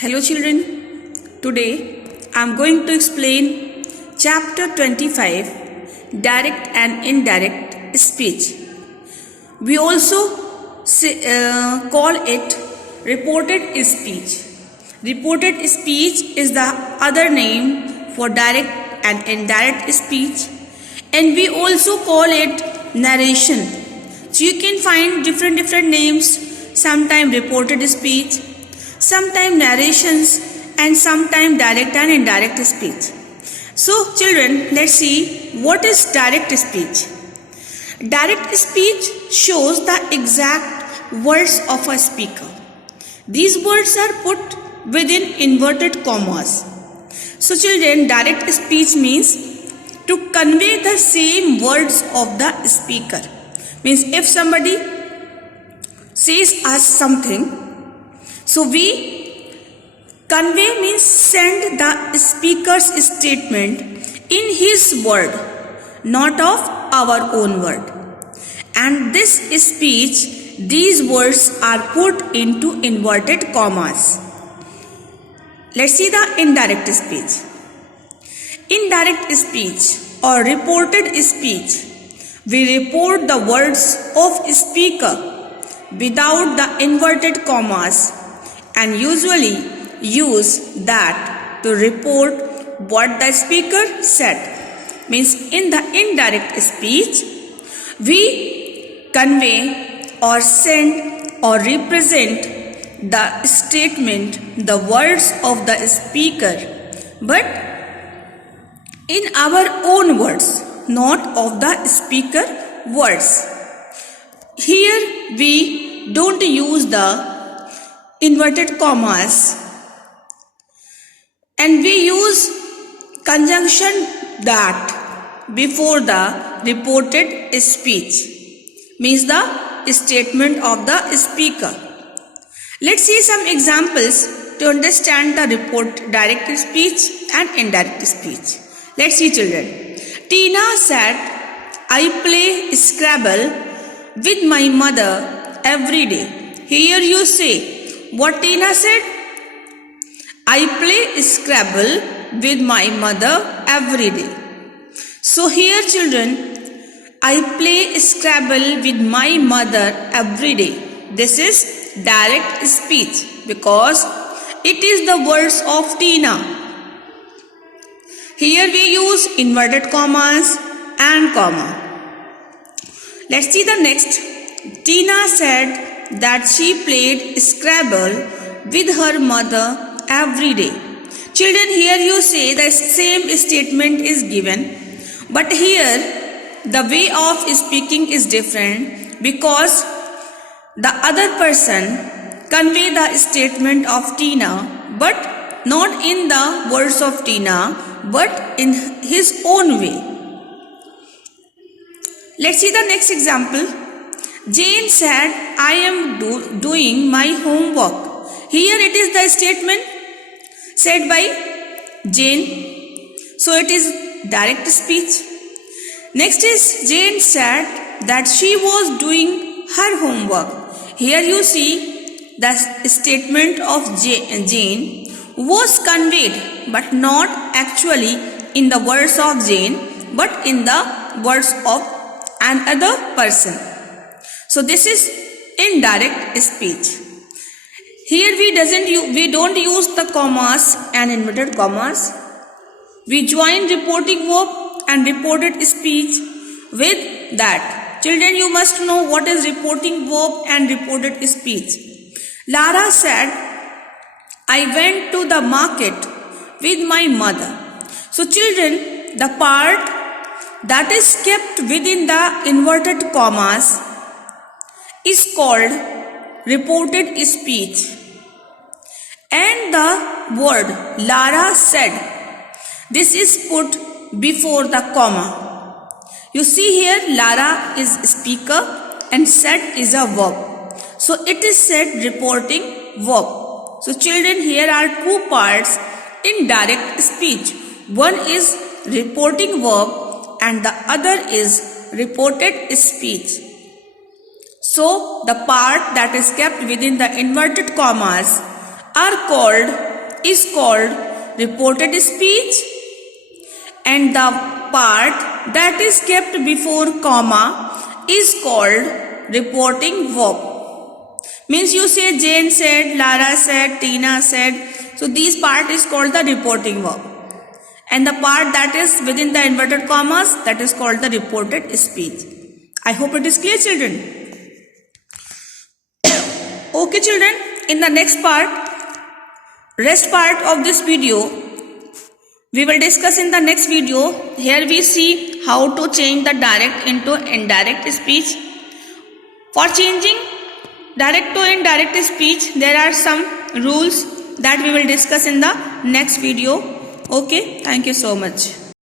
Hello children, today I am going to explain chapter 25 direct and indirect speech. We also call it reported speech. Reported speech is the other name for direct and indirect speech, and we also call it narration. So you can find different names, sometimes reported speech, sometimes narrations, and sometimes direct and indirect speech. So children, let's see what is direct speech. Direct speech shows the exact words of a speaker. These words are put within inverted commas. So children, direct speech means to convey the same words of the speaker. Means if somebody says us something, so we convey means send the speaker's statement in his word, not of our own word. And this speech, these words are put into inverted commas. Let's see the indirect speech. Indirect speech or reported speech, we report the words of speaker without the inverted commas and usually use that to report what the speaker said. Means in the indirect speech, we convey or send or represent the statement, the words of the speaker, but in our own words, not of the speaker words. Here we don't use the inverted commas and we use conjunction that before the reported speech, means the statement of the speaker. Let's see some examples to understand the direct speech and indirect speech. Let's see children. Tina said, I play Scrabble with my mother every day. Here you say, what Tina said? I play Scrabble with my mother every day. So here children, I play Scrabble with my mother every day. This is direct speech because it is the words of Tina. Here we use inverted commas and comma. Let's see the next. Tina said that she played Scrabble with her mother every day. Children, here you say the same statement is given, but here the way of speaking is different because the other person convey the statement of Tina, but not in the words of Tina, but in his own way. Let's see the next example. Jane said, I am doing my homework. Here it is the statement said by Jane. So it is direct speech. Next is Jane said that she was doing her homework. Here you see the statement of Jane was conveyed but not actually in the words of Jane but in the words of another person. So this is indirect speech. Here we don't use the commas and inverted commas. We join reporting verb and reported speech with that. Children, you must know what is reporting verb and reported speech. Lara said, I went to the market with my mother. So children, the part that is kept within the inverted commas is called reported speech. And the word Lara said, this is put before the comma. You see here Lara is speaker and said is a verb. So it is said reporting verb. So children, here are two parts in direct speech. One is reporting verb and the other is reported speech. So the part that is kept within the inverted commas is called reported speech, and the part that is kept before comma is called reporting verb. Means you say Jane said, Lara said, Tina said. So these part is called the reporting verb. And the part that is within the inverted commas, that is called the reported speech. I hope it is clear, children. Okay, children, in the next part, rest part of this video, we will discuss in the next video. Here we see how to change the direct into indirect speech. For changing direct to indirect speech, there are some rules that we will discuss in the next video. Okay, thank you so much.